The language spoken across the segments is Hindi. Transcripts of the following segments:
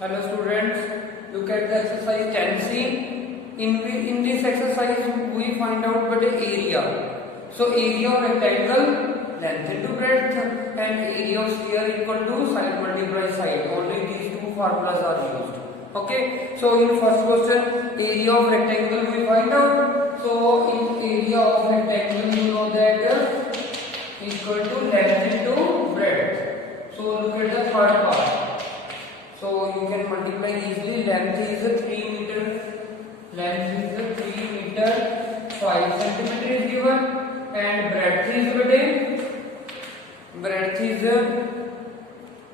Hello students, look at the exercise 10C. In this exercise we find out what is area. So area of rectangle, length into breadth, and area of sphere equal to side multiply side. Only these two formulas are used. Okay, so in first question area of rectangle we find out. So in area of rectangle you know that equal to length into breadth. So look at the third part. So you can multiply easily. Length is 3 meter. Length is 3 meter. 5 centimeter is given, and breadth is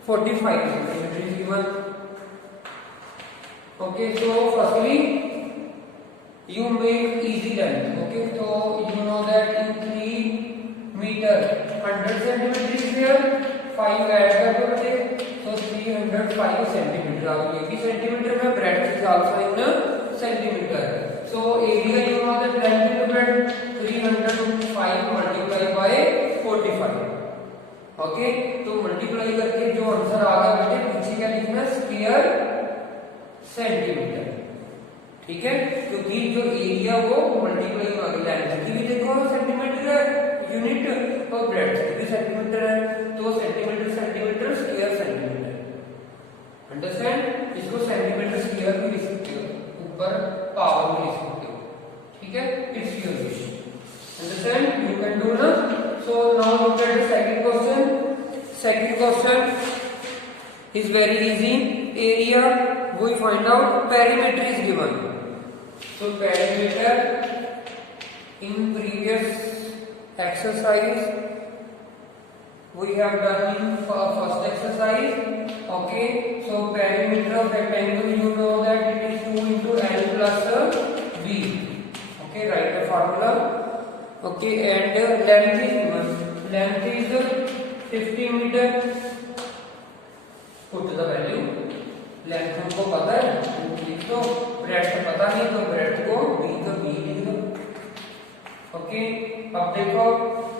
45 centimeter is given. Okay, so firstly you make easy length. Okay, so you know that in 3 meter 100 centimeter is there. 5 add करके so 305 centimeter आ गई. Centimeter में breadth is also in centimeter. So area you know that length into breadth 305 multiplied by 45. Okay, तो multiply करके जो आंसर आ गया बेटे पीछे क्या लिखना है स्क्वायर सेंटीमीटर. ठीक है, क्योंकि जो एरिया वो मल्टीप्लाई हो गया. लेंथ की भी देखो सेंटीमीटर है यूनिट और ब्रेड्थ की भी सेंटीमीटर है, तो centimetre centimetre square centimetre. Understand? इसको सेंटीमीटर स्क्वायर भी लिख सकते हो, ऊपर पावर भी लिख सकते हो. ठीक है, it's your wish. Understand? You can do ना. So now look at the second question. Second question is very easy. Area we find out, perimeter is given. So perimeter in previous exercise we have done in first exercise. Okay, so perimeter of rectangle you know that it is 2 into L plus B. Okay, write the formula. Okay, and length is given. Length is 50 meter. Put the value. Length हमको पता है लिख दो, ब्रेड्थ पता नहीं तो ब्रेड्थ को बी लिख दो. ओके, अब देखो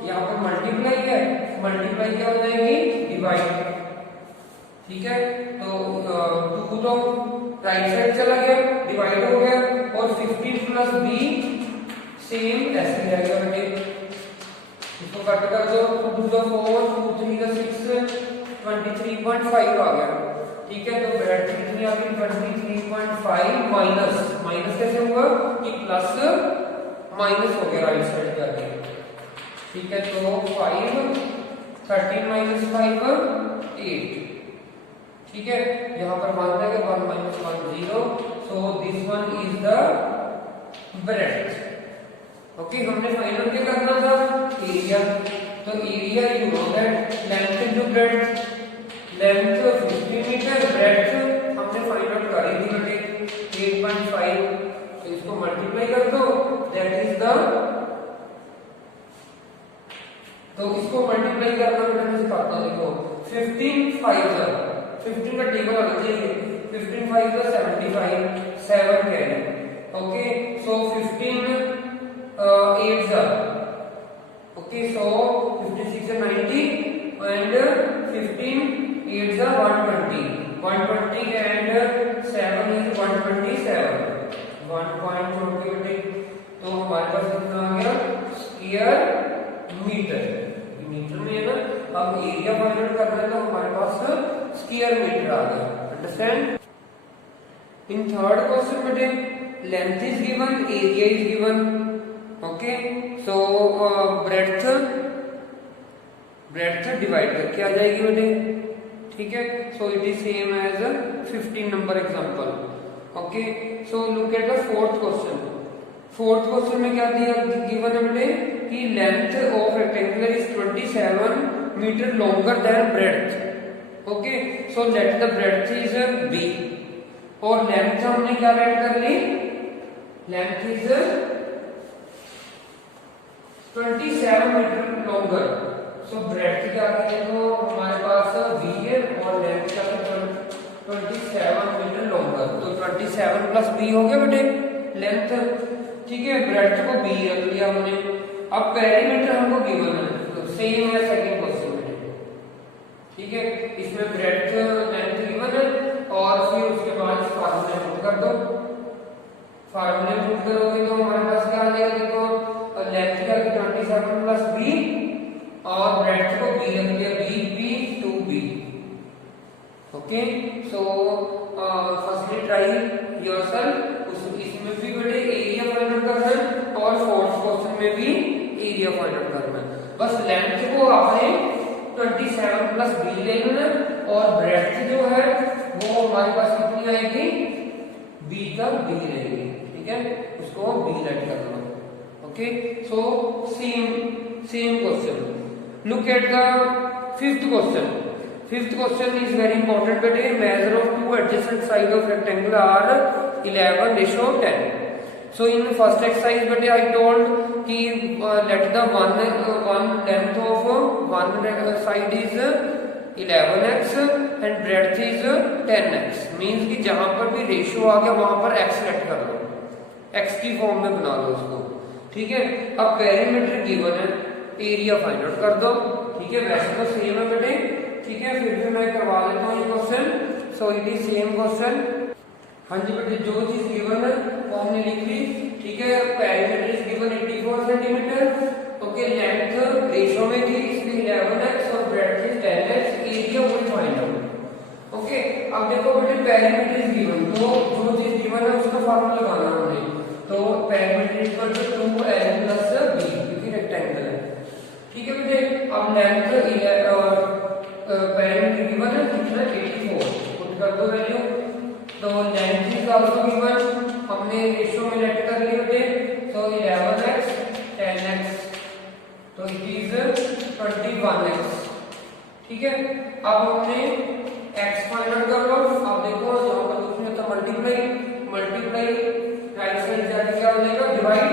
यहाँ पर मल्टीप्लाई है, मल्टीप्लाई क्या हो जाएगी डिवाइड. ठीक है, तो 2 तो राइट साइड चला गया, डिवाइड हो गया, और 15 प्लस बी सेम ऐसे रहेगा बेटे. इसको कट कर दो, 2 to 4 2 3 to 6 23.5 आ गया. ठीक है, तो ब्रेड्थ कितनी आ गई 23.5 माइनस कैसे हुआ कि प्लस माइनस हो गया राइट साइड पे आके. ठीक है, तो 5 13 माइनस 5 8. ठीक है, यहाँ पर मान देंगे 1 minus 1 0. So this one is the breadth. Okay, हमने फाइनल क्या करना था एरिया. तो area you know that length into breadth. Length 50 metre, breadth हमने फाइंड आउट कर दी बेटे 8.5. तो इसको मल्टीप्लाई कर दो, दैट इज द. तो इसको मल्टीप्लाई करना बेटा मैं सिखाता हूं. देखो 15 5 15 का टेबल होना चाहिए. 15 5 75 7 carry. Okay, so 15 8 okay, so 56 is 90 and 15 8 are 120 and 7 is 127. 1 point छोड़ के बेटे तो हमारे पास कितना आ गया स्क्वायर मीटर. मीटर में है ना. अब एरिया फाइंड आउट करना है तो हमारे पास स्क्वायर मीटर आ गया. अंडरस्टैंड? इन थर्ड क्वेश्चन बेटे length is given, area is given. Okay, so breadth divide करके आ जाएगी बेटे. ठीक है, so it is same as 15 number example. Okay, so look at the fourth question. Fourth question में क्या दिया गिवन है बेटे कि length of rectangular is 27 metre longer than breadth. Okay, so let the breadth is b और लेंथ हमने क्या राइट कर ली. Length is 27 metre longer. So breadth क्या है तो हमारे पास b है और लेंथ क्या है 27 मीटर लॉन्गर. तो 27 प्लस b हो गया बेटे लेंथ. ठीक है, ब्रेड्थ को b रख लिया हमने. अब पेरीमीटर हमको गिवन है तो सेम है सेकंड क्वेश्चन बेटे. ठीक है, इसमें ब्रेड्थ लेंथ गिवन है और फिर सो फर्स्टली ट्राई योरसेल्फ, इसमें भी बेटे एरिया फाइंड आउट करना है और फोर्थ क्वेश्चन में भी एरिया फाइंड आउट करना है। बस लेंथ को आपने 27 प्लस बी ले लेना और ब्रेड्थ जो है वो हमारे पास कितनी आएगी, बी का बी रहेगी, ठीक है, उसको बी लेट कर लो। Okay, so same question, look at the fifth question. Fifth question is very important बेटे, measure of two adjacent sides of rectangle are 11:10. So in first exercise बेटे I told कि let the one length of one side is 11x and breadth is 10x, means कि जहां पर भी रेशियो आ गया वहां पर x सेट कर लो, x की फॉर्म में बना लो उसको, ठीक है। अब पेरीमीटर गिवन है, एरिया फाइंड आउट कर दो, ठीक है, वैसे तो सेम है बेटे, ठीक है, फिर भी मैं करवा लेता हूँ ये question. So it is same question. हाँ जी बेटे, जो चीज गिवन है वो हमने लिख ली, ठीक है। Perimeter is given 84 centimetre, okay, length ratio में थी इसलिए 11x और breadth is 10x, area will find out. Okay, अब देखो बेटे पेरीमीटर इज गिवन, तो जो चीज गिवन है उसका फार्मूला लगाना हमने, तो perimeter equal to 2l plus b, क्योंकि रेक्टेंगल है, ठीक है बेटे। अब लेंथ पेरीमीटर गिवन है कितना, 84, पुट कर दो वैल्यू, तो लेंथ इज आल्सो गिवन, हमने रेशियो में लेट कर लिया बेटे, तो 11x 10x, तो इट इज 21x, ठीक है। अब हमने x फाइंड आउट कर लो। अब देखो जहां पर उसने तो मल्टीप्लाई राइट साइड जाके क्या हो जाएगा, डिवाइड,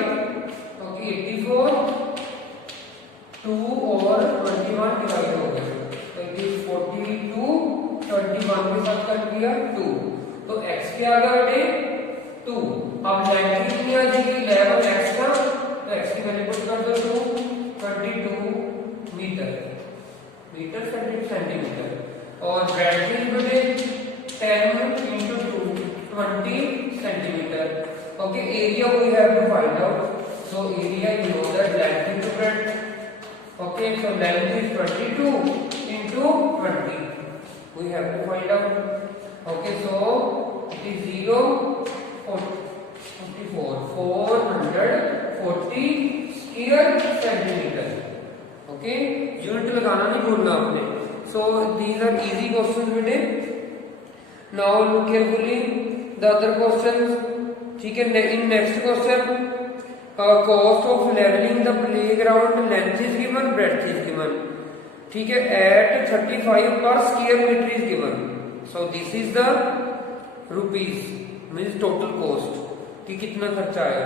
ओके, 84 2 और 21 डिवाइड हो गया, 42 21 के साथ कर दिया 2, तो x क्या आ गया बेटे 2। अब लेंथ कितनी आ जाएगी, 11x का, तो x की वैल्यू पुट कर दो 2, 22 मीटर सेंटीमीटर, और ब्रेड्थ इज बेटे 10 into 2 20 centimetre. Okay, area we have to find out, so area you know that length into breadth, okay, so length is 22 into 20, we have to find out, okay, so it is 0 44 440 square centimeter, okay, unit लगाना नहीं भूलना आपने। so these are easy questions बेटे। now look carefully the other questions, ठीक है। in next question cost of leveling the playground, length is given, breadth is given, ठीक है, at 35 per square meter is given, so this is the rupees, means total cost कि कितना खर्चा आया,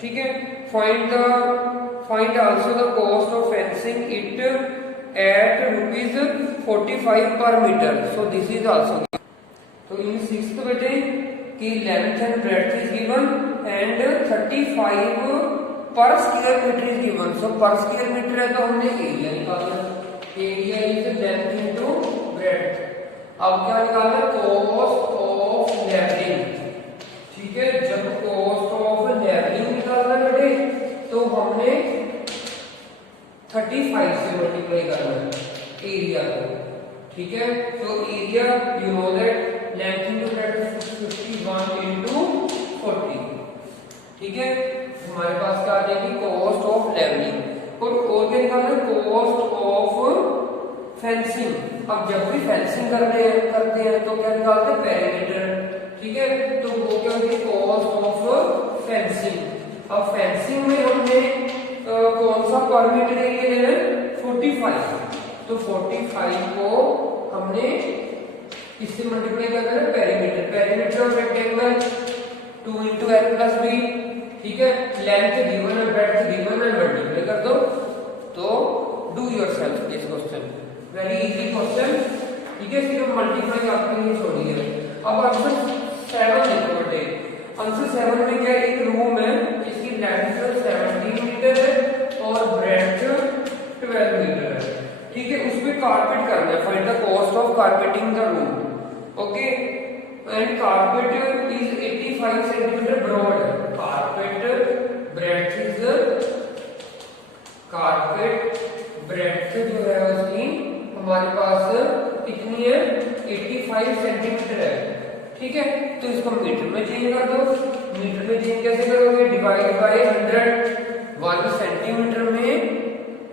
ठीक है। find also the cost of fencing it at rupees 45 per meter, so this is also given। तो in sixth बेटे कि length and breadth is given and 35 पर स्क्वायर मीटर इज गिवन, सो पर स्क्वायर मीटर है तो हमने एरिया निकालना, area is length into breadth. अब क्या निकालना, कॉस्ट ऑफ लेवलिंग, ठीक है। जब कॉस्ट ऑफ लेवलिंग निकालना बेटे तो हमने 35 से मल्टीप्लाई करना है एरिया को, ठीक है। तो area you know that length into breadth 51 into 40, ठीक है। हमारे पास क्या आ जाएगी, कॉस्ट ऑफ लेवलिंग, और क्या निकालना, कॉस्ट ऑफ फेंसिंग। अब जब भी फेंसिंग करते हैं तो क्या निकालते हैं, पेरीमीटर, ठीक है। तो वो क्या होगी, कॉस्ट ऑफ फेंसिंग। अब फेंसिंग में हमने कौन सा पर मीटर एरिया लेना है, 45, तो 45 को हमने इससे मल्टीप्लाई करना है perimeter of rectangle 2 into l plus b, ठीक है। लेंथ गिवन है, ब्रेड्थ गिवन है, मल्टीप्लाई कर दो, तो do yourself this question, very easy question, ठीक है। सिर्फ मल्टीप्लाई आपके लिए छोड़ी है। अब आंसर 7 देखो बेटे, आंसर 7 में क्या, एक रूम है, इसकी लेंथ 17 मीटर है और ब्रेड्थ 12 मीटर है, ठीक है। उसमें कारपेट करना है, find the cost of carpeting the room, okay, and carpet is 85 centimetre broad, carpet breadth जो है उसकी हमारे पास कितनी है, 85 85 सेंटीमीटर है, ठीक है। तो इसको मीटर में चेंज कर दो। मीटर में चेंज कैसे करोगे? Divide by 100। 1 सेंटीमीटर में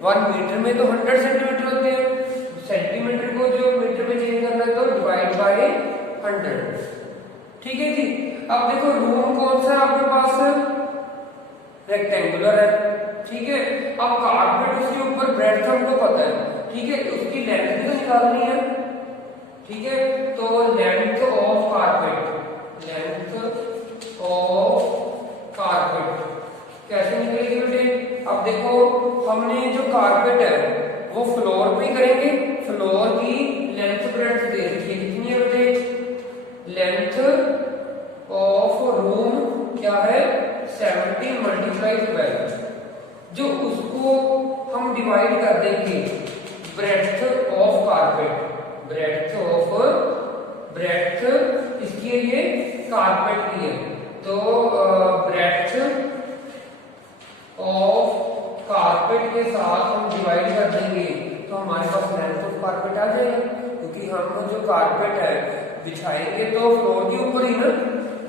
1 मीटर में तो 100 सेंटीमीटर होते हैं, सेंटीमीटर को जो मीटर में चेंज करना है तो डिवाइड बाय 100, ठीक है जी। अब देखो रूम कौन सा आपके पास? रेक्टेंगुलर है, ठीक है। अब कारपेट उसके ऊपर ब्रेड्थ हमको पता है, ठीक है, उसकी लेंथ भी तो निकालनी है, ठीक है। तो length of carpet, length of carpet कैसे निकलेगी बेटे? अब देखो हमने जो कारपेट है वो फ्लोर पे करेंगे, फ्लोर की लेंथ ब्रेड्थ दे रखी है, कितनी है बेटे? लेंथ ऑफ रूम क्या है? 70 मल्टीप्लाई 12, जो उसको हम डिवाइड कर देंगे ब्रेड्थ ऑफ कारपेट, ब्रेड्थ इसकी है, ये कारपेट की है, तो ब्रेड्थ ऑफ कारपेट के साथ हम डिवाइड कर देंगे तो हमारे पास लेंथ ऑफ कारपेट आ जाएगा, क्योंकि हम जो कारपेट है बिछाएंगे तो फ्लोर के ऊपर ही ना,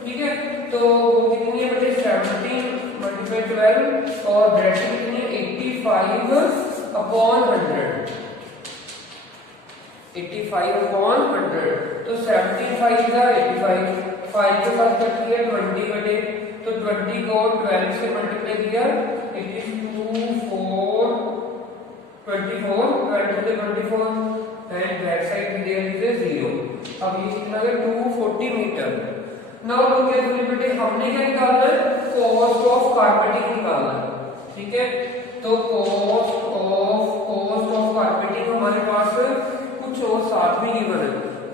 ठीक है। तो वो कितनी है बेटे? 70 मल्टीप्लाई 12 और ब्रेड्थ कितनी है? 85/100, 85/100। तो 75 का 85, 5 के साथ कट किया 20 बेटे, तो 20 को 12 से मल्टीप्लाई किया, it is 24, 12 and back side there is 0। अब ये कितना है? 240 मीटर। नाउ लुक एट बेटे, हमने क्या निकालना है? कॉस्ट ऑफ कारपेटिंग निकालना है, ठीक है। तो कॉस्ट ऑफ कारपेटिंग हमारे पास कुछ और साथ में गिवन है,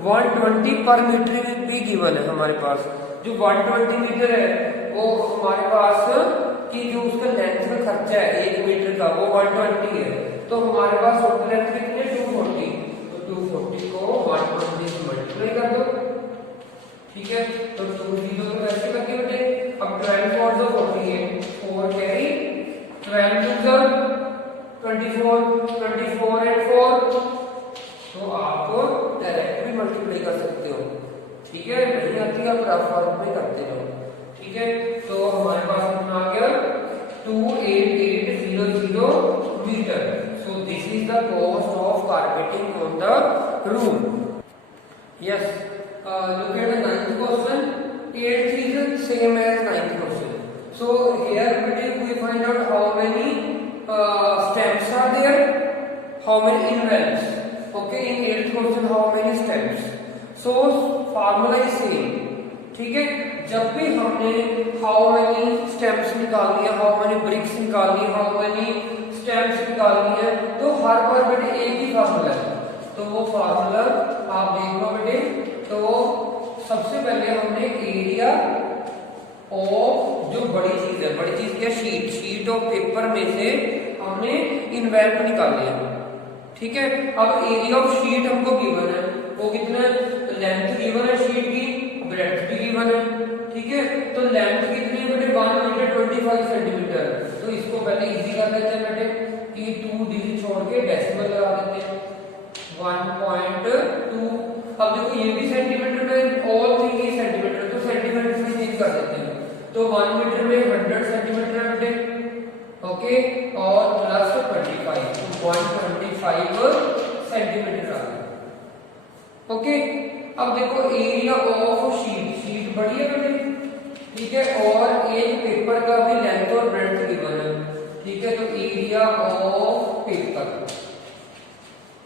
120 पर मीटर भी गिवन है हमारे पास। जो 120 मीटर है वो हमारे पास कि जो उसका लेंथ में खर्चा है 1 मीटर का वो 120 है, तो हमारे पास टोटल लेंथ कितनी है? 240। तो 240 को 120 से मल्टीप्लाई कर दो, ठीक है। तो 2 0 तो ऐसे करके बेटे, अब 12 4 जो 48, 4 कैरी, 12 2 24, 24 एंड 4, तो आप डायरेक्ट भी मल्टीप्लाई कर सकते हो, ठीक है। नहीं आती आप रफ फॉर्म में करते हो, ठीक है। तो हमारे पास कितना आ गया? 28800 metre. So this is the cost of carpeting on the room. Yes, look at the 9th question. 8th is same as 9th question. So here we find out how many stems are there, how many invalves. Okay, in 8th question how many stems. So formula is same, ठीक है। जब भी हमने how many stems निकालनी है, how many bricks निकालनी है, how many stems निकालनी है, तो हर बार बेटे एक ही फार्मूला है। तो वो फार्मूला आप देख लो बेटे। तो सबसे पहले हमने एरिया ऑफ जो बड़ी चीज है, बड़ी चीज क्या? शीट ऑफ पेपर में से हमने इन्वेल्व निकाले हैं, ठीक है। अब एरिया ऑफ शीट हमको गिवन है, वो कितना? लेंथ गिवन है शीट की, ब्रेड्थ भी गिवन है, ठीक है। तो लेंथ कितनी है बेटे? 1 मीटर 25 सेंटीमीटर। तो इसको पहले इजी कर लेते हैं बेटे कि 2 डिजिट छोड़ के डेसिमल लगा देते हैं, 1.2। अब देखो ये भी सेंटीमीटर में, ऑल थिंग इज सेंटीमीटर, तो सेंटीमीटर में चेंज कर देते हैं। तो 1 मीटर में 100 सेंटीमीटर है बेटे, ओके, और प्लस 25, तो 125 सेंटीमीटर आ गया, ओके। अब देखो एरिया ऑफ शीट बड़ी है बेटे, ठीक है, और एक पेपर का भी लेंथ और ब्रेड्थ गिवन है, ठीक है। तो एरिया ऑफ पेपर,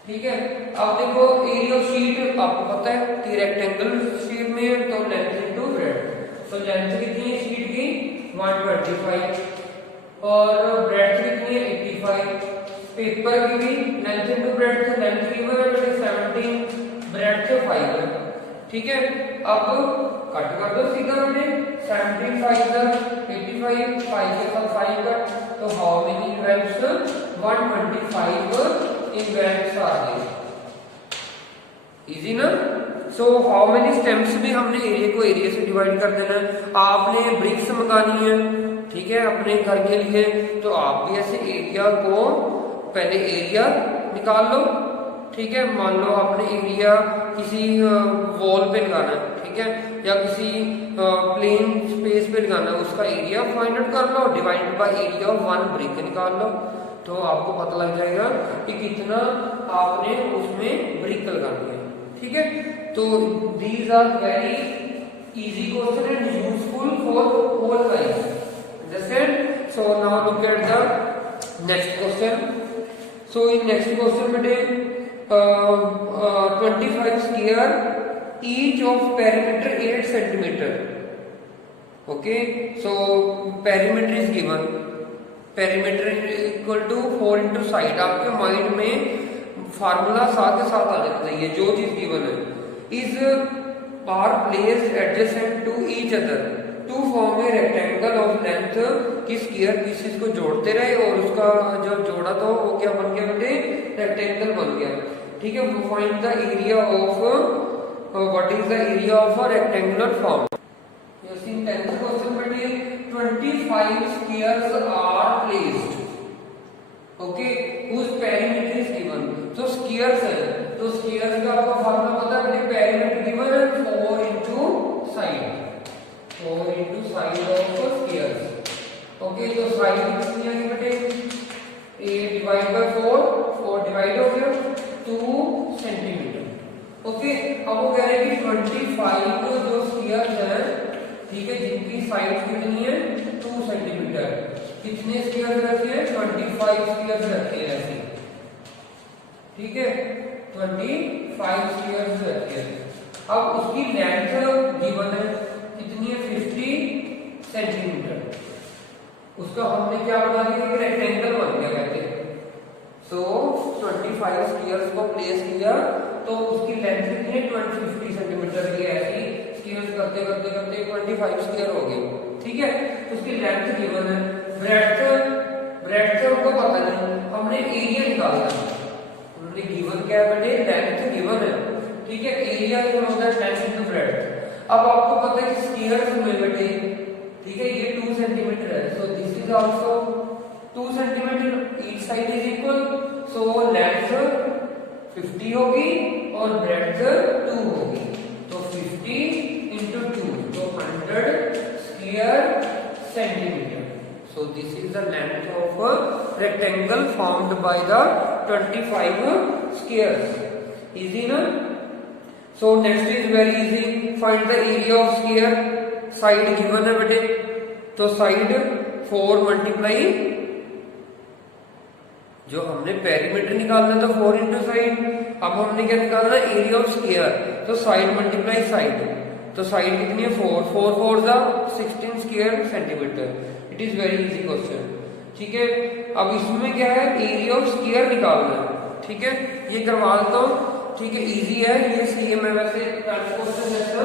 ठीक है। अब देखो एरिया ऑफ शीट आपको पता है कि रेक्टेंगल शीट में है, तो लेंथ इनटू ब्रेड्थ। तो लेंथ कितनी है शीट की? 125 और ब्रेड्थ कितनी है? 85। पेपर की भी लेंथ इनटू ब्रेड्थ, लेंथ की है 17, ब्रेड्थ 5 है, ठीक है। अब कट कर दो सीधा बेटे, 17 5 85, 5 के साथ 5 कट, तो हाउ मेनी इन्वेल्व्स? 125 इन्वेल्व्स आ गए, इजी ना। सो हाउ मेनी स्टेम्स भी हमने एरिया को एरिया से डिवाइड कर देना है। आपने ब्रिक्स मंगानी है, ठीक है, अपने घर के लिए, तो आप भी ऐसे एरिया को पहले एरिया निकाल लो, ठीक है। मान लो आपने एरिया किसी वॉल पे लगाना है, ठीक है, या किसी प्लेन स्पेस पे लगाना है, उसका एरिया फाइंड आउट कर लो, divided by area of one brick निकाल लो, तो आपको पता लग जाएगा कि कितना आपने उसमें ब्रिक लगानी है, ठीक है। तो these are very easy question and useful for whole life, understand. So now look at the next question. So in next question बेटे 25 square each of perimeter 8 centimeter. Okay, so perimeter is given, perimeter is equal to 4 into side। आपके माइंड में फार्मूला साथ के साथ आना चाहिए, जो चीज गिवन है। Is are placed adjacent to each other to form a rectangle of length की स्क्वायर पीसेस को जोड़ते रहे और उसका जो जोड़ा था वो क्या बन गया बेटे, रेक्टेंगल बन गया, ठीक है। Find the area of what is the area of a rectangular form. Yes, in 10th question बेटे 25 squares are placed, okay, whose perimeter is given। तो स्क्वायर्स है, तो स्क्वायर्स का आपको फार्मूला पता है बेटे, perimeter given है 4 into side, 4 into side of squares, okay. तो साइड कितनी आएगी बेटे, 8 डिवाइड बाय 4, 4 डिवाइड हो गया 2 सेंटीमीटर, ओके। अब वो कह रहे हैं कि 25 जो स्क्वायर्स हैं, ठीक है, जिनकी साइड कितनी है 2 सेंटीमीटर, कितने स्क्वायर्स रखे हैं 25 स्क्वायर्स रखे हैं ऐसे, ठीक है, 25 स्क्वायर्स रखे हैं। अब उसकी लेंथ गिवन है कितनी है 50 सेंटीमीटर, उसका हमने क्या बना दिया, एक रेक्टेंगल बन गया कहते हैं। सो 25 स्क्वायर्स को प्लेस किया तो उसकी लेंथ कितनी है 50 सेंटीमीटर की, ऐसी स्क्वायर्स करते करते करते 25 स्क्वायर हो गए, ठीक है। उसकी लेंथ गिवन है, ब्रेड्थ हमको पता नहीं, हमने एरिया निकालना है, हमने गिवन क्या है बेटे, लेंथ गिवन है, ठीक है, एरिया गिवन होता है 10 into ब्रेड्थ। अब आपको पता है कि स्क्वायर्स में बेटे, ठीक है, ये 2 सेंटीमीटर है, सो this is also 2 centimetre, each side is equal, so length 50 होगी और ब्रेड्थ 2 होगी, तो 50 into 2, तो 100 square centimetre. So this is the length of a rectangle formed by the 25 squares. Easy na? So next is very easy. Find the area of square. Side given है बेटे, तो side 4 multiply, जो हमने पेरीमीटर निकालना था 4 into side, अब हमने क्या निकालना है एरिया ऑफ स्क्वायर, तो साइड मल्टीप्लाई साइड, तो साइड कितनी है 4, 4 4 जा 16 square centimetre. It is very easy question, ठीक है। अब इसमें क्या है, एरिया ऑफ स्क्वायर निकालना है, ठीक है, ये करवा देता हूँ, ठीक है, इजी है, ये सेम है वैसे क्वेश्चन जैसा।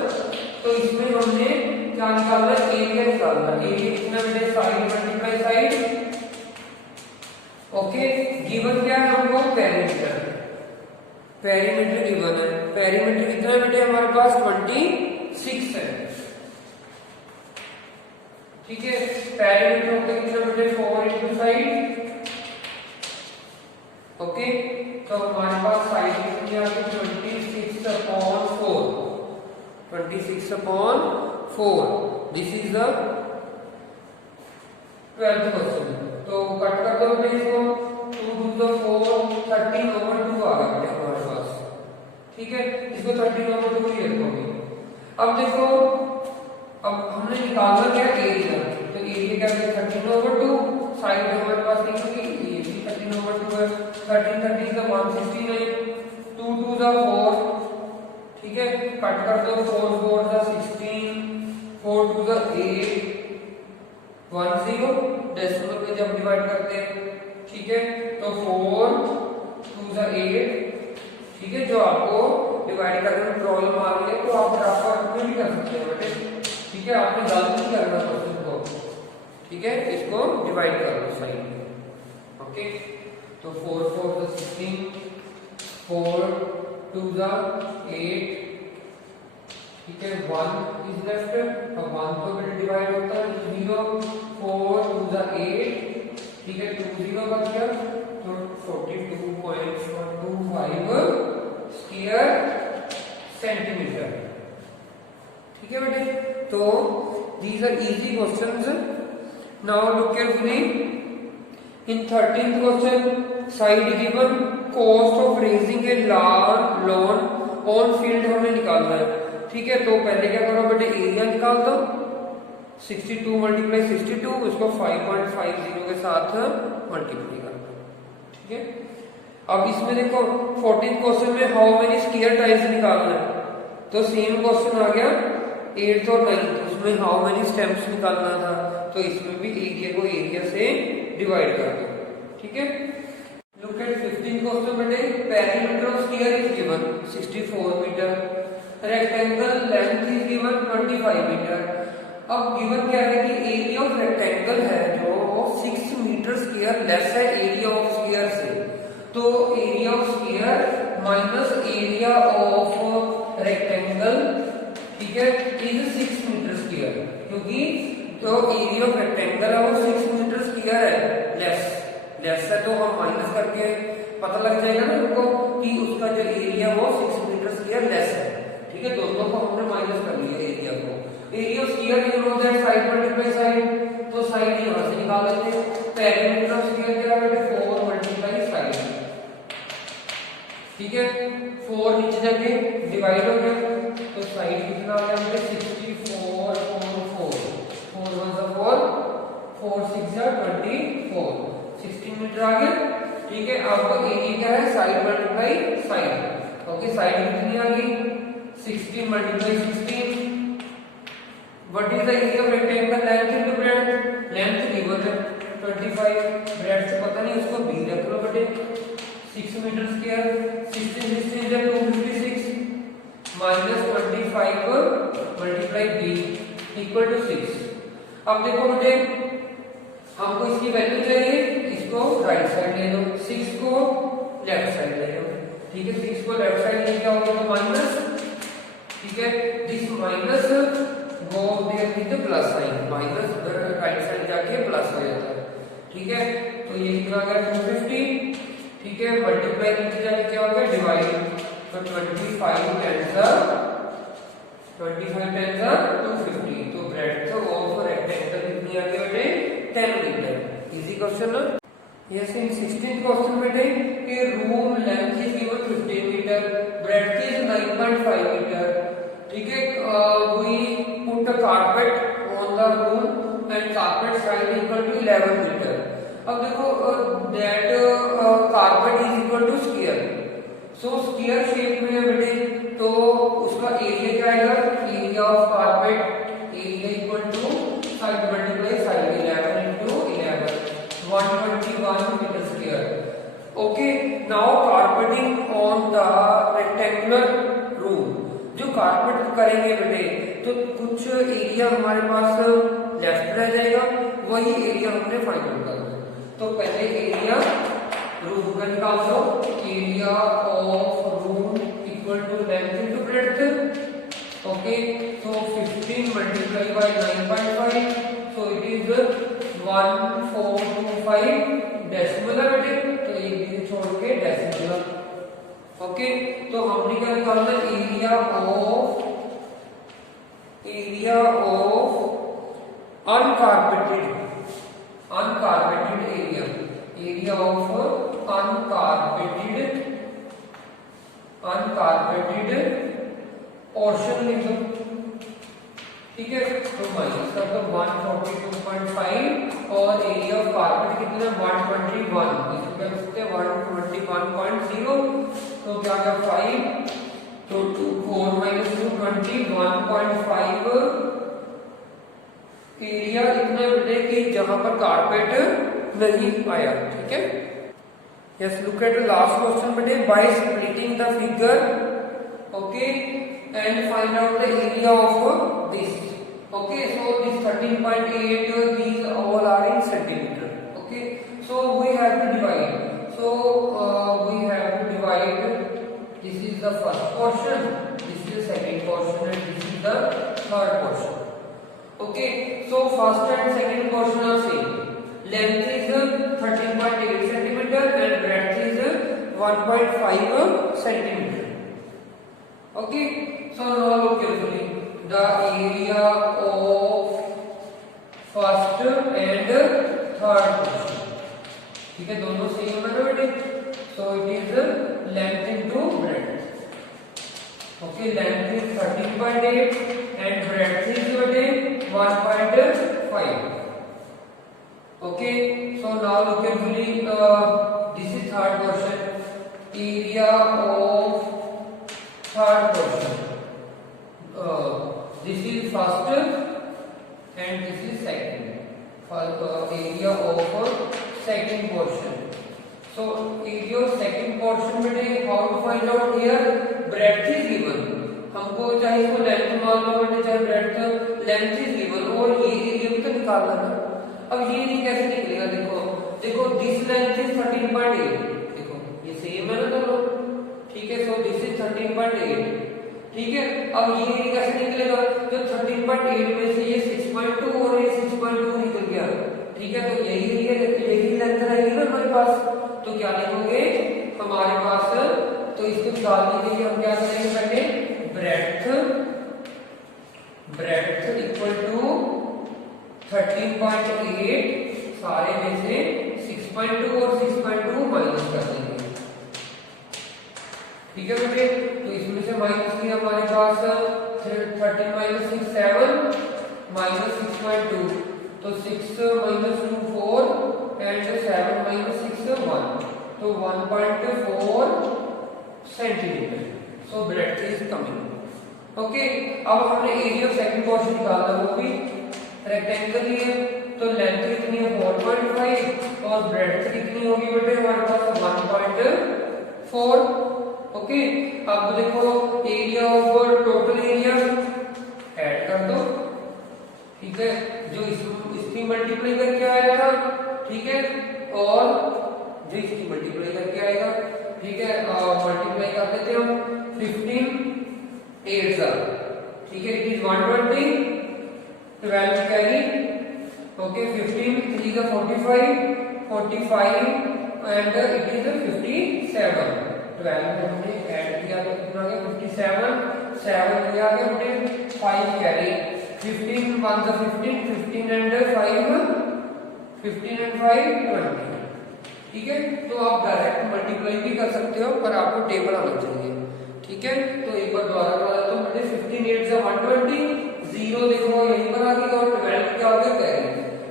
तो इसमें हमने क्या निकालना है, एरिया निकालना है, एरिया कितना बेटे, side multiply side, okay. Given क्या है हमको, पेरीमीटर, पेरीमीटर गिवन है, पेरीमीटर कितना है बेटे हमारे पास 26 है, ठीक है। पेरीमीटर होता है कितना बेटे 4 into साइड, ओके। तो हमारे पास साइड कितनी आ गई 26/4, 26/4, this is the 12th question. तो कट कर दो बेटे इसको, 2 2 the 4, 13/2 आ गया बेटे हमारे पास, ठीक है, इसको 13/2 ही रखोगे। अब देखो, अब हमने निकालना क्या एरिया, तो एरिया क्या है 13/2, साइड हमारे पास निकली, ये भी 13/2 है, 13 13 का 169, 2 2 the 4, ठीक है, कट कर दो, 4 4 the 16, 4 2 the 8, 10 डेसिमल में जब डिवाइड करते हैं, ठीक है, तो 4 2 the 8, ठीक है। जो आपको डिवाइड करने में प्रॉब्लम आ रही है तो आप फटाफट में भी कर सकते हैं बेटे, ठीक है, आपने गलत नहीं करना क्वेश्चन को, ठीक है, इसको डिवाइड कर लो साइड में, ओके। तो 4 4 the 16, 4 2 the 8, ठीक है, 1 is left, अब 1 तो बेटे डिवाइड होता है 0, 4 2 the 8, ठीक है, 2 0 बच गया, तो 42.125 स्क्वायर सेंटीमीटर। ठीक है बेटे, तो these are easy questions. Now look carefully. In 13th question, side given, cost of raising a lawn on field हमें निकालना है। ठीक है, तो पहले क्या करो बेटे, एरिया निकाल दो। 62 मल्टीप्लाई 62, उसको 5.50 के साथ मल्टीप्लाई कर दो। ठीक है, अब इसमें देखो 14th क्वेश्चन में हाउ मेनी स्क्वायर टाइल्स निकालना है, तो सेम क्वेश्चन आ गया 8th और 9th, उसमें हाउ मेनी स्टेम्प्स निकालना था, तो इसमें भी एरिया को एरिया से डिवाइड कर दो। ठीक है, लुक एट 15th क्वेश्चन बेटे, perimeter of square is given 64 metre, rectangle length is given 25 metre. अब गिवन क्या है कि एरिया ऑफ रेक्टेंगल है जो 6 मीटर स्क्वायर लेस है एरिया ऑफ स्क्वायर से, तो area of square minus area of rectangle, ठीक है, इज 6 मीटर स्क्वायर, क्योंकि तो एरिया ऑफ रेक्टेंगल है वो 6 मीटर स्क्वायर है, लेस है, तो हम माइनस करके पता लग जाएगा ना हमको कि उसका जो एरिया वो 6 मीटर स्क्वायर लेस है। ठीक है, दोनों को हमने माइनस कर लिया एरिया को। Area of square you know that side multiply side, तो साइड यहां से निकाल लेते हैं। पेरीमीटर ऑफ स्क्वायर क्या बेटे 4 मल्टीप्लाई साइड। ठीक है, 4 नीचे जाके डिवाइड हो गया, तो साइड कितना आ गया बेटे 64 4 4 1 4 4 6 24 16 मीटर आ गया। ठीक है, अब एरिया क्या है, side multiply side. Okay, side कितनी आ गई 16 multiply 16। What is the area of rectangle, length into breadth, length given है 25, ब्रेड्थ से पता नहीं, उसको b रख लो बेटे, 6 metre square, 16 16 is 256 minus 25 multiply b equal to 6। अब देखो बेटे, हमको इसकी वैल्यू चाहिए, इसको राइट साइड ले लो, 6 को लेफ्ट साइड ले लो। ठीक है, 6 को लेफ्ट साइड लेके आओगे तो माइनस, ठीक है, this minus go there with plus sign, minus right side जाके प्लस हो जाता है। ठीक है, तो ये कितना आ गया 250। ठीक है, मल्टीप्लाई नीचे जाके क्या होगा डिवाइड, तो 25 10 250, तो ब्रेड्थ ऑफ रेक्टेंगल कितनी आ गई बेटे 10 मीटर। इजी क्वेश्चन ना। यस, इन 16th क्वेश्चन बेटे कि room length is given 15 metre, breadth is 9.5 metre. ठीक है, we put a carpet on the room and carpet size equal to 11 metre. अब देखो that carpet is equal to square, so square shape में है बेटे, तो उसका एरिया क्या आएगा, area of carpet, area equal to side multiply side, 11 into 11 121 metre square. Okay, now carpeting on the rectangular room, जो कारपेट करेंगे बेटे तो कुछ एरिया हमारे पास लेफ्ट रह जाएगा, वही एरिया हमने फाइंड करना है। तो पहले एरिया रूम का निकाल दो, area of room equal to length into breadth. Okay, so 15 multiplied by 9.5, so it is 1425 decimal है बेटे, तो एक भी छोड़ के डेसिमल। ओके, तो हमने क्या निकालना है, area of uncarpeted area, area of uncarpeted portion लिख दो। ठीक है, तो माइनस कर दो 142.5 और एरिया ऑफ कारपेट कितना 121, इसको क्या लिखते हैं 121.0, तो क्या आ गया 5, तो 4 minus 2 21.5 एरिया इतना बेटे कि जहां पर कारपेट नहीं आया। ठीक है, yes, look at the last question बेटे, by splitting the figure, okay, and find out the area of this. Okay, so this 13.8, these all are in centimeter. Okay, so we have to divide, we have to divide, this is the first portion, this is the second portion, and this is the third portion. Okay, so first and second portion are same, length is 13.8 centimeter and breadth is 1.5 centimeter. Okay, so now look carefully the area of first and third portion, ठीक है, दोनों सेम है ना बेटे। सो it is length into breadth. Okay, length is 13.8 and breadth is बेटे 1.5। Okay, so now look carefully this is third portion, area of third portion, this is first and this is second, for area of second portion. So area of second portion में how to find out here, breadth is given, हमको चाहे इसको लेंथ मान लो बेटे चाहे breadth, लेंथ is given और ये एरिया भी तो निकालना है। अब ये एरिया कैसे निकलेगा, देखो देखो दिस लेंथ इज 13.8, देखो ये सेम है ना दोनों, ठीक है। सो दिस इज 13.8, ठीक है। अब ये एरिया कैसे निकलेगा, जो 13.8 में से ये 6.2 और ये 6.2 निकल गया, ठीक है। तो यही एरिया, यही लेंथ रहेगी ना हमारे पास, तो क्या लिखोगे हमारे पास, तो इसको निकालने के लिए हम क्या करेंगे पहले, ब्रेड्थ इक्वल टू 13.8 सारे में से 6.2 और 6.2 माइनस कर देंगे, ठीक है बेटे। तो इसमें से माइनस किया हमारे पास 13 माइनस 6 7 माइनस 6.2, तो 6 माइनस 2 4 एंड 7 माइनस 6 1, तो 1.4 centimetre. So breadth is coming. Okay, अब हमने एरिया ऑफ सेकंड पोर्शन निकालना, वो भी रेक्टेंगल ही है, तो लेंथ कितनी है 4.5 और ब्रेड्थ कितनी होगी बेटे हमारे पास 1.4। ओके, अब देखो area of total area add कर दो, ठीक है, जो इसकी मल्टीप्लाई करके आया था, ठीक है, और जो इसकी मल्टीप्लाई करके आएगा, ठीक है, मल्टीप्लाई कर देते हम 15 8 सा, ठीक है, इट इज 120, 12 कैरी, ओके, 15 3 का 45 45 एंड इट इज 57, 12 में हमने ऐड किया तो कितना आ गया 57, 7 ये आ गया हमने 5 कैरी, 15 1 सा 15 15 एंड 5 15 एंड 5 20, ठीक है। तो आप डायरेक्ट मल्टीप्लाई भी कर सकते हो, पर आपको टेबल आना चाहिए, ठीक है। तो एक बार दोबारा बता देता हूं, मैंने 15 8 सा 120, 0 देखो यहीं पर आ गया और 12 क्या हो गया कैरी,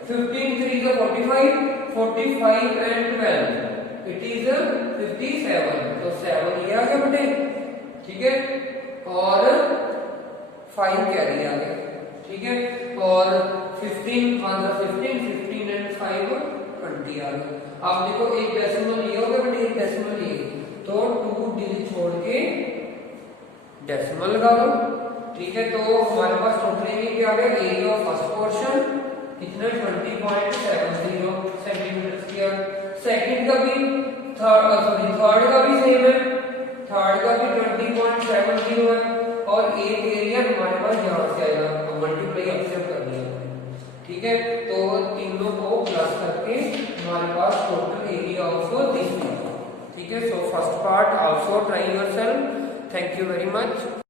15 3 सा 45 45 एंड 12 इट इज 57, तो 7 ये आ गया बेटे, ठीक है, और 5 कैरी आ गया, ठीक है, और 15 1 सा 15 15 एंड 5 20 आ गया। आप देखो एक डेसिमल ये हो गया बेटे, एक डेसिमल ये, तो 2 डिजिट छोड़ के डेसिमल लगा लो, ठीक है। तो हमारे पास टोटल एरिया क्या आ गया, एरिया ऑफ फर्स्ट पोर्शन कितना 20.70 सेंटीमीटर स्क्वायर, सेकंड का भी थर्ड का भी सेम है, थर्ड का भी 20.70 है, और एक एरिया हमारे पास यहाँ से आएगा, तो मल्टीप्लाई एक्सेप्ट करनी है, ठीक है। तो तीनों को प्लस करके हमारे पास टोटल एरिया ऑफ दिस, ठीक है। So first part also try yourself, thank you very much.